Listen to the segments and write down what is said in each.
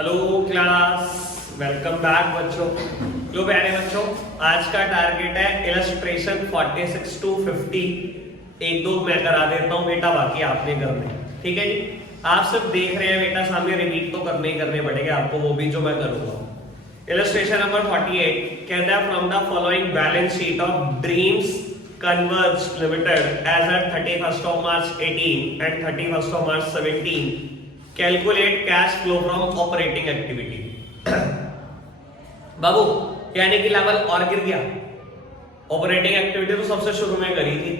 Hello class, welcome back बच्चों। जो प्यारे बच्चों, आज का टारगेट है इलस्ट्रेशन 46 to 50। एक दो मैं करा देता हूँ बेटा, बाकी आपने करने। ठीक है जी, आप सब देख रहे हैं बेटा, सामने रिपीट तो करने ही करने पड़ेंगे आपको, वो भी जो मैं करूंगा। इलस्ट्रेशन नंबर 48 कहता है from the following balance sheet of Dreams Converge Limited as at 31st of March 18 and 31st of March 17 calculate cash flow from operating activity. बाबू यानी कि लेवल और गिर गया। ऑपरेटिंग एक्टिविटी तो सबसे शुरू में करी थी,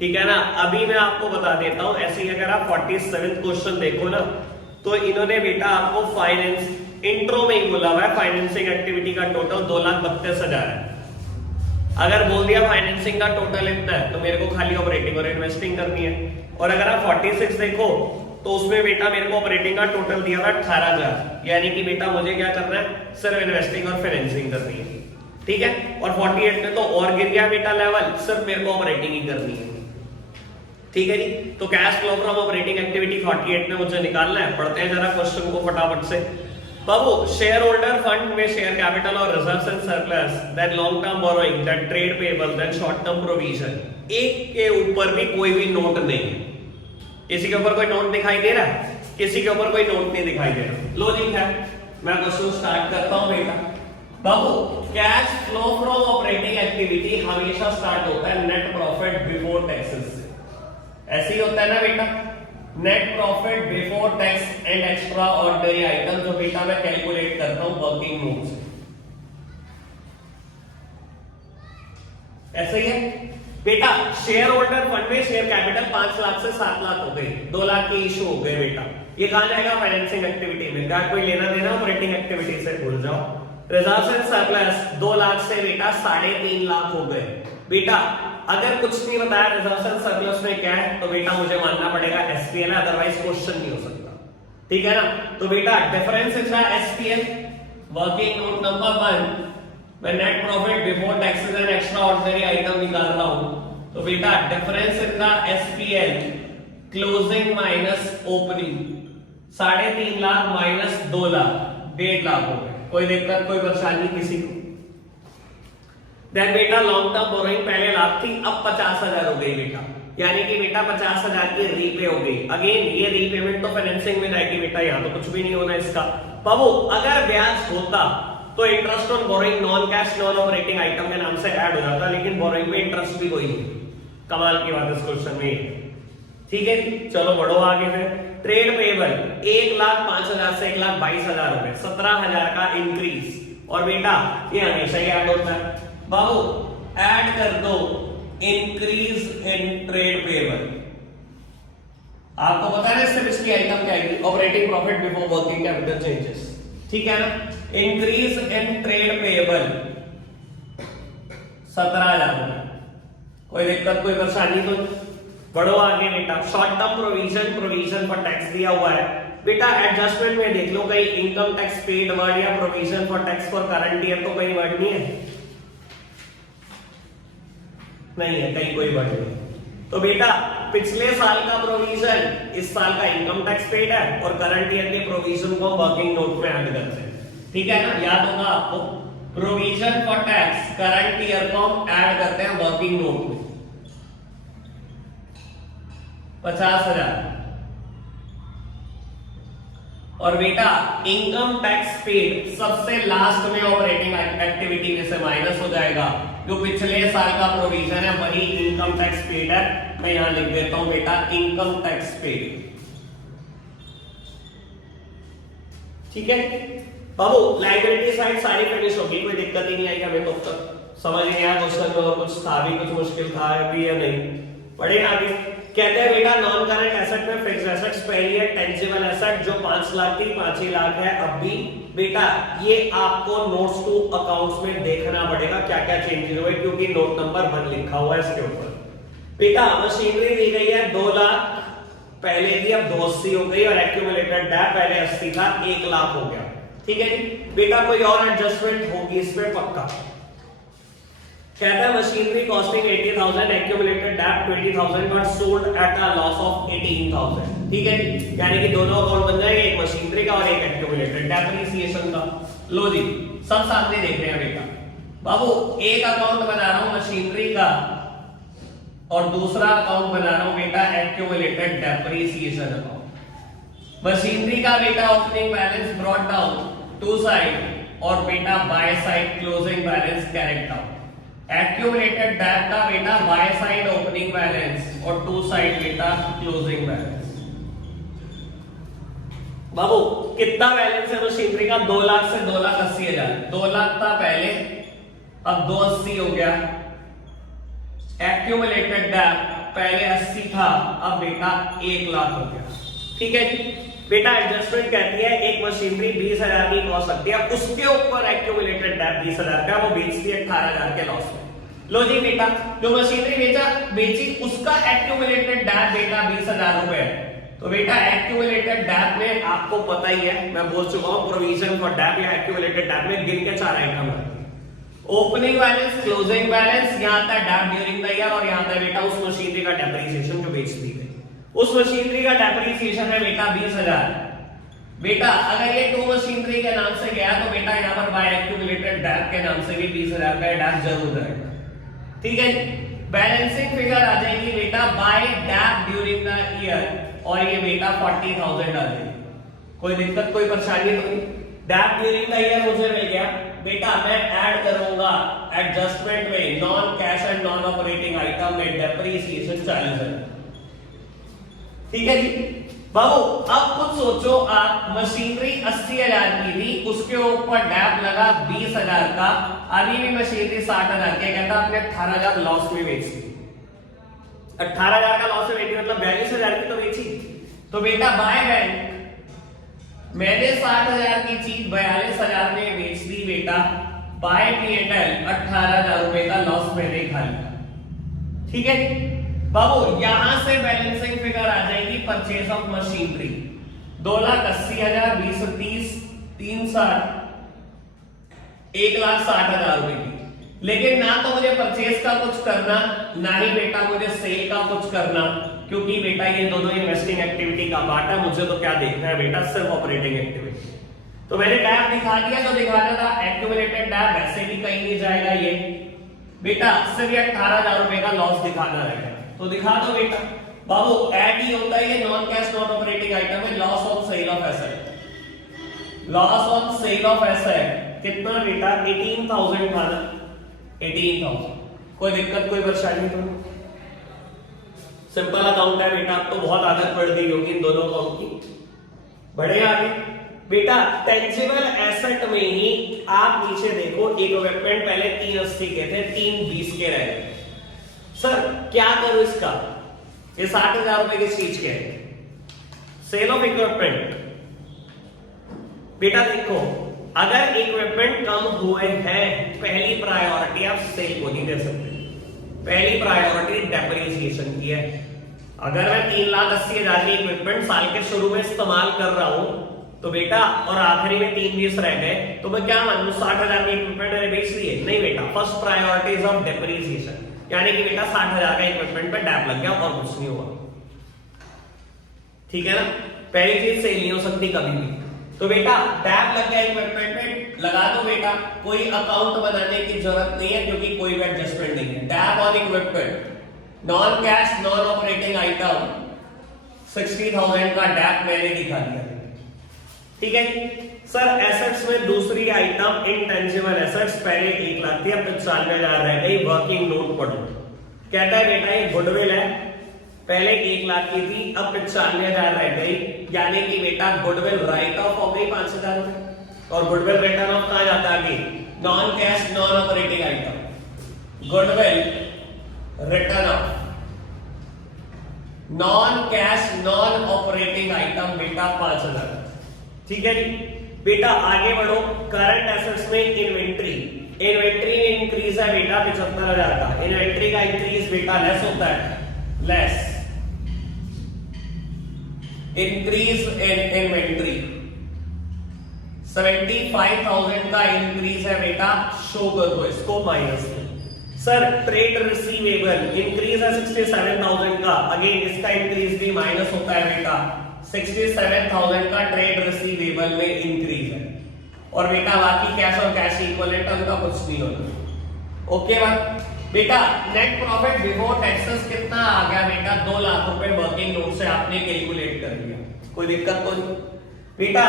ठीक है ना। अभी मैं आपको बता देता हूं, ऐसे ही अगर आप 47th क्वेश्चन देखो ना, तो इन्होंने बेटा आपको फाइनेंस इंट्रो में ही बोला हुआ है फाइनेंसिंग एक्टिविटी का टोटल 2,32,000 है। अगर बोल दिया फाइनेंसिंग का टोटल इतना है तो मेरे को खाली ऑपरेटिंग और इन्वेस्टिंग करनी है। और अगर आप 46 देखो तो उसमें बेटा मेरे को ऑपरेटिंग का टोटल दिया हुआ 18,000, यानी कि बेटा मुझे क्या करना है, सिर्फ इन्वेस्टिंग और फाइनेंसिंग करनी है। ठीक है, और 48 में तो और गिर गया बेटा लेवल, सिर्फ मेरे को ऑपरेटिंग ही करनी है। ठीक है जी, तो cash flow from operating activity 48 में मुझे निकालना है। पढ़ते हैं जरा क्वेश्चन को फटाफट से। बाबू, शेयर होल्डर फंड में शेयर कैपिटल और reserves and surplus, then long term borrowing, then trade payable, then short term provision. एक के ऊपर भी कोई भी नोट नहीं है। किसी के ऊपर कोई नोट दिखाई दे रहा है? किसी के ऊपर कोई नोट नहीं दिखाई दे रहा। लॉजिक है, मैं क्वेश्चन स्टार्ट करता हूं बेटा। बाबू, cash flow from operating activity हमेशा स्टार्ट होता है नेट प्रॉफिट बिफोर टैक्सेस से। ऐसे ही होता है ना बेटा, net profit before tax and extra ordinary item, जो बेटा मैं कैलकुलेट करता हूं वर्किंग नोट से। ऐसे ही है बेटा। शेयर होल्डर फंड में शेयर कैपिटल 5 लाख से 7 लाख हो गई, 2 लाख की इशू हो गए बेटा। ये कहां जाएगा? फाइनेंसिंग एक्टिविटी में। क्या कोई लेना देना ऑपरेटिंग एक्टिविटी से? भूल जाओ। रिजर्व्स एंड सरप्लस 2 लाख से बेटा 3.5 लाख हो गए बेटा। अगर कुछ नहीं बताया रिजर्व्स एंड सरप्लस में क्या है, तो बेटा मुझे मानना पड़ेगा एसपीएल है, अदरवाइज क्वेश्चन नहीं हो सकता। ठीक है ना। तो बेटा difference is the SPL, working note number 1। मैं net profit before taxes and extra ordinary item निकाल रहा हूं, तो बेटा difference in the SPL closing minus opening, 3.5 lakh minus 2 lakh, 1.5 lakh हो गए। कोई दिक्कत, कोई परेशानी किसी को? देन बेटा लॉन्ग टर्म बोरोइंग पहले लाख थी, अब 50,000 हो गई बेटा, यानी कि बेटा 50,000 की रीपे हो गई। अगेन ये रीपेमेंट तो फाइनेंसिंग में जाएगी बेटा, यहां तो कुछ भी नहीं होना इसका। बाबू, अगर ब्याज होता तो interest on borrowing non cash non operating item के नाम से ऐड हो जाता, लेकिन बोरोइंग में इंटरेस्ट भी कोई नहीं। कमाल की बात इस क्वेश्चन में। ठीक है, चलो बढ़ो आगे फिर। ट्रेड पेबल 1,05,000 से 1,22,000 हो गए, 17,000 का इंक्रीज। और बेटा ये हमेशा ही ऐड होता है। बाबू ऐड कर दो इंक्रीज इन ट्रेड पेबल। आपको पता है ना सिर्फ इसकी आइटम क्या है? Operating profit before working capital changes. ठीक है ना। Increase in trade payable 17,000। कोई दिक्कत, कोई परेशानी? तो बढ़ो आगे बेटा। Short term provision for tax दिया हुआ है बेटा। एडजस्टमेंट में देख लो, कहीं इनकम टैक्स पेड वर्ड या provision for tax for current year तो कोई वर्ड नहीं है, नहीं है कहीं कोई वर्ड नहीं। तो बेटा पिछले साल का प्रोविजन इस साल का इनकम टैक्स पेड है, और करंट ईयर के प्रोविजन को वर्किंग नोट में ऐड करते हैं। ठीक है ना, याद होगा आपको। Provision for tax current year को हम ऐड करते हैं वर्किंग नोट में, 50,000। और बेटा इनकम टैक्स पेड सबसे लास्ट में ऑपरेटिंग एक्टिविटी में से माइनस हो जाएगा। जो पिछले साल का प्रोविजन है वही इनकम टैक्स पेड है। मैं यहां लिख देता हूं बेटा इनकम टैक्स पेड। ठीक है बाबू, लायबिलिटी साइड सारी फिनिश होगी, कोई दिक्कत ही नहीं आएगी हमें। तो समझ नहीं आया क्वेश्चन में, और कुछ था भी, कुछ मुश्किल था भी या नहीं? बढ़े आगे। कहते हैं बेटा नॉन करंट एसेट में फिक्स एसेट्स पहली है, टेंजिबल एसेट जो 5 लाख थी 5 ही लाख है अब भी। बेटा ये आपको नोट्स टू अकाउंट्स में देखना पड़ेगा क्या क्या चेंजेस हुए, क्योंकि नोट नंबर 1 लिखा हुआ है इसके ऊपर। बेटा मशीनरी दी गई है 2 लाख पहले थी, अब 280 हो गई, और एक्यूमुलेटेड डेट पहले 80 था 1 लाख हो गया। ठीक है जी बेटा, कोई और एडजस्टमेंट होगी इसमें पक्का? कहता है machinery costing 80,000, accumulated dep 20,000 but sold at a loss of 18,000। ठीक है, यानी कि दोनों अकाउंट बन जाएंगे, एक मशीनरी का और एक एक्यूमुलेटेड डेप्रिसिएशन का। लो जी, सब सामने देख रहे हैं बेटा। बाबू एक अकाउंट बना रहा हूं मशीनरी का और दूसरा अकाउंट बना रहा हूं बेटा एक्यूमुलेटेड डेप्रिसिएशन अकाउंट। मशीनरी का बेटा opening balance brought down to side और बेटा by side closing balance carried down. Accumulated dep का बेटा बाय साइड ओपनिंग बैलेंस और टू साइड बेटा क्लोजिंग बैलेंस। बाबू कितना बैलेंस है मशीनरी का? 2 लाख से 2,80,000। 2 लाख था पहले, अब 280 हो गया। एक्यूमुलेटेड डेट पहले 80 था, अब बेटा 1 लाख हो गया। ठीक है जी बेटा, एडजस्टमेंट कहती है एक मशीनरी 20,000 की कॉस्ट सकती है, उसके ऊपर एक्यूमुलेटेड डेट 20,000 का, वो बेचती है 18,000 के लॉस में। लो जी बेटा, जो मशीनरी बेची उसका एक्यूमुलेटेड डेट बेटा 20,000 रुपए है। तो बेटा एक्यूमुलेटेड डेट में आपको पता ही है, मैं बोल चुका हूं, प्रोविजन फॉर डेट या एक्यूमुलेटेड डेट में गिन के 4 आइटम है। ओपनिंग बैलेंस, क्लोजिंग बैलेंस, यहां आता है डेट ड्यूरिंग द ईयर और यहां आता है बेटा उस मशीनरी का डेप्रिसिएशन जो बेच दी गई। उस मशीनरी का डेप्रिसिएशन है बेटा 20,000। बेटा अगर ये 2 मशीनरी के नाम से गया तो बेटा यहां पर बाय एक्यूमुलेटेड डेट के नाम से भी 20,000 का डेट जरूर रहेगा। ठीक है, बैलेंसिंग फिगर आ जाएगी बेटा by dep during the year और ये बेटा 40,000 आ जाएगी। कोई दिक्कत कोई परेशानी तो नहीं? डेट ड्यूरिंग द ईयर मुझे मिल गया बेटा, मैं ऐड करूंगा एडजस्टमेंट में non cash and non operating item में डेप्रिसिएशन 40,000। ठीक है जी बाबू, अब कुछ सोचो आप, मशीनरी 80,000 की थी, उसके ऊपर डेप लगा 20,000 का, अभी भी मशीनरी 60,000 के, कहता आपने 18,000 लॉस में बेची। 18,000 का लॉस में बेची मतलब 42,000 की तो बेची। तो बेटा बाय बैंक मैंने 60,000 की चीज 42,000 में बेच दी बेटा, बाय P&L 18,000 रुपए का लॉस मैंने खा लिया। ठीक है बाबू, यहां से बैलेंसिंग फिगर आ जाएगी परचेज ऑफ मशीनरी 2,80,000, 20, 30, 360, 1,60,000 रुपए की। लेकिन ना तो मुझे परचेज का कुछ करना, ना ही बेटा मुझे सेल का कुछ करना, क्योंकि बेटा ये दोनों इन्वेस्टिंग एक्टिविटी का पार्ट है। मुझे तो क्या देखना है बेटा, सिर्फ ऑपरेटिंग एक्टिविटी। तो मैंने डेप दिखा दिया जो दिखाना था। एक्यूमुलेटेड डेप वैसे भी कहीं नहीं जाएगा, ये बेटा सिर्फ 18,000 रुपए का लॉस दिखाना रहेगा। तो दिखा दो बेटा। बाबू ऐड ही होता है, ये non cash non operating item है। Loss on sale of asset, loss on sale of asset कितना बेटा 18,000 था ना, 18,000। कोई दिक्कत कोई परेशानी तो नहीं? सिंपल अकाउंट है बेटा, अब तो बहुत आदत पड़ गई होगी इन दोनों अकाउंट की। बढ़े आगे बेटा, टेंजिबल एसेट में ही आप नीचे देखो, इक्विपमेंट पहले 380 के थे, 320 के रह गए। सर क्या करूं इसका? ये 60,000 रुपए की चीज के सेल ऑफ इक्विपमेंट। बेटा देखो, अगर इक्विपमेंट कम हुए हैं, पहली प्रायोरिटी आप सेल को नहीं दे सकते, पहली प्रायोरिटी डेप्रिसिएशन की है। अगर मैं 3,80,000 की इक्विपमेंट साल के शुरू में इस्तेमाल कर रहा हूं तो बेटा, और आखिरी में 320 रह गए, तो मैं क्या मानूं 60,000 की इक्विपमेंट मैंने बेच ली है? नहीं बेटा, first priority is of depreciation, यानी कि बेटा 60,000 का इक्विपमेंट पे डैप लग गया और कुछ नहीं हुआ। ठीक है ना, पहली चीज सेल नहीं हो सकती कभी भी। तो बेटा डैप लग गया इक्विपमेंट पे, लगा दो बेटा, कोई अकाउंट बनाने की जरूरत नहीं है क्योंकि कोई भी एडजस्टमेंट नहीं है। Dep on equipment, non cash non operating item 60,000 का डैप मैंने दिखा दिया। ठीक है सर, एसेट्स में दूसरी आइटम इनटेंजिबल एसेट्स, पहले 1 लाख थी, अब 95,000 रह गई। वर्किंग नोट पढ़ो, कहता है बेटा ये गुडविल है, पहले 1 लाख की थी, अब 95,000 रह गई, यानी कि बेटा गुडविल राइट ऑफ हो गई 5,000 में। और गुडविल रिटर्न ऑफ कहां जाता है? Non cash non operating item, goodwill return of non cash non operating item बेटा 5,000। ठीक है जी बेटा, आगे बढ़ो। करंट एसेट्स में इन्वेंट्री, इन्वेंट्री में इंक्रीज है बेटा 75,000 का। इन्वेंट्री का इंक्रीज बेटा लेस होता है, लेस इंक्रीज इन इन्वेंट्री। 75,000 का इंक्रीज है बेटा, शो कर दो इसको माइनस में। सर ट्रेड रिसीवेबल इंक्रीज है 67,000 का, अगेन इसका इंक्रीज भी माइनस होता है बेटा, 67,000 का ट्रेड रिसीवेबल में इंक्रीज है, और बेटा बाकी कैश और कैश इक्विवेलेंट उनका कुछ नहीं होता। ओके बात बेटा। नेट प्रॉफिट बिफोर टैक्सेस कितना आ गया बेटा, 2 लाख रुपए वर्किंग नोट से आपने कैलकुलेट कर लिया, कोई दिक्कत तो नहीं बेटा।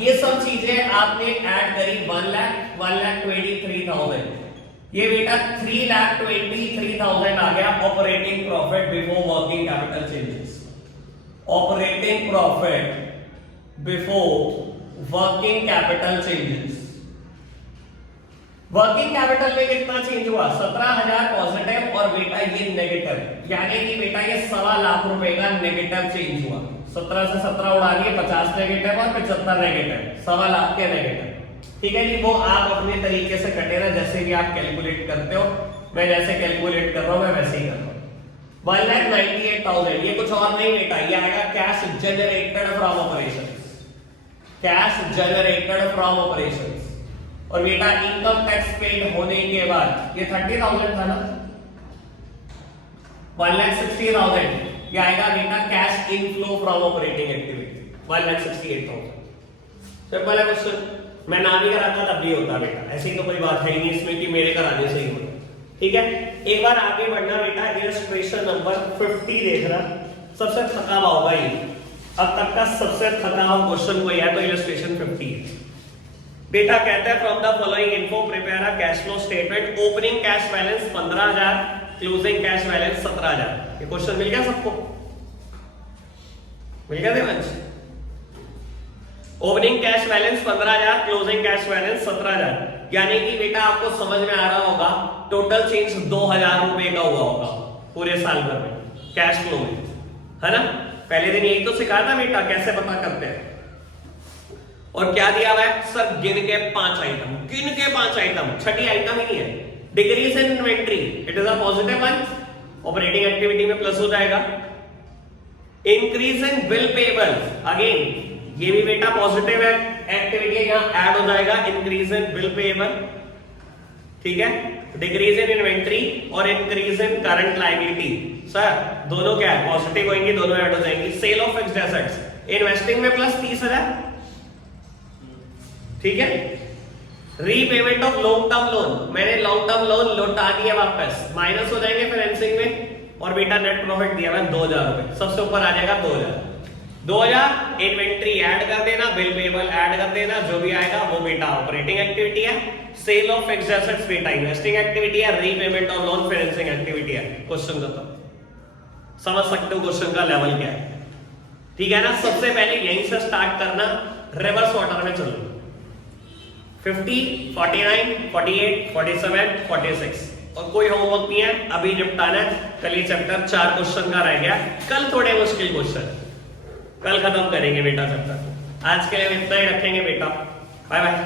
ये सब चीजें आपने ऐड करी 1,23,000, ये बेटा 3,23,000 आ गया operating profit before working capital changes. Operating profit before working capital changes. Working capital में कितना चेंज हुआ, 17,000 पॉजिटिव और बेटा ये नेगेटिव, यानी कि बेटा ये 1.25 लाख रुपए का नेगेटिव चेंज हुआ। 17 से 17 उड़ा दिए, 50 नेगेटिव और 75 नेगेटिव, 1.25 लाख के नेगेटिव। ठीक है जी, वो आप अपने तरीके से कटे ना, जैसे भी आप कैलकुलेट करते हो, मैं जैसे कैलकुलेट कर रहा हूं मैं वैसे ही कर रहा हूं। 1,98,000 ये कुछ और नहीं बेटा, ये आएगा cash generated from operations, cash generated from operations. और बेटा इनकम टैक्स पेड होने के बाद ये 30,000 था ना, 1,60,000 ये आएगा बेटा cash inflow from operating activity, 1,68,000। Simple है क्वेश्चन, मैं ना भी कराता तब भी होता बेटा, ऐसी तो कोई बात है ही नहीं इसमें कि मेरे कराने से ही होता। ठीक है, एक बार आगे बढ़ना बेटा, इलस्ट्रेशन नंबर 50 देखना, सबसे थका हुआ होगा ये, अब तक का सबसे थका हुआ क्वेश्चन कोई है तो इलस्ट्रेशन 50 है बेटा। कहता है from the following info prepare a cash flow statement, opening cash balance 15,000, closing cash balance 17,000। ये क्वेश्चन मिल गया सबको, मिल गया Devansh? Opening cash balance 15,000, closing cash balance 17,000, यानी कि बेटा आपको समझ में आ रहा होगा टोटल चेंज 2,000 रुपए का हुआ होगा पूरे साल भर में कैश फ्लो में, है ना। पहले दिन यही तो सिखाया था बेटा कैसे पता करते हैं। और क्या दिया हुआ है सर, गिन के 5 आइटम, गिन के 5 आइटम, छठी आइटम ही नहीं है। Decrease in inventory, it is a positive one, operating activity में प्लस हो जाएगा। Increase in bill payable, again ये भी बेटा पॉजिटिव है, एक्टिविटी यहां ऐड हो जाएगा, इंक्रीज इन बिल पेबल। ठीक है, डिक्रीज इन इन्वेंट्री और increase in current liability, sir दोनों क्या है पॉजिटिव होंगी, दोनों ऐड हो जाएंगी। Sale of fixed assets, investing में प्लस 30,000, ठीक है। Repayment of long term loan, मैंने लॉन्ग टर्म लोन लौटा दिया वापस, माइनस हो जाएंगे फाइनेंसिंग में। और बेटा नेट प्रॉफिट दिया है 2,000 रुपए, सबसे ऊपर आ जाएगा 2,000। इन्वेंट्री ऐड कर देना, बिल पेबल ऐड कर देना, जो भी आएगा वो बेटा ऑपरेटिंग एक्टिविटी है। सेल ऑफ फिक्स्ड एसेट्स बेटा इन्वेस्टिंग एक्टिविटी है, repayment of loan financing activity है। क्वेश्चन खत्म, समझ सकते हो क्वेश्चन का लेवल क्या है, ठीक है ना। सबसे पहले यहीं से स्टार्ट करना, रिवर्स ऑर्डर में चलो, 50, 49, 48, 47, 46, और कोई होमवर्क नहीं है, अभी निपटाना है। कल ये चैप्टर 4 क्वेश्चन का रह गया, कल थोड़े मुश्किल क्वेश्चन, कल खत्म करेंगे बेटा चैप्टर। आज के लिए इतना ही रखेंगे बेटा, बाय बाय।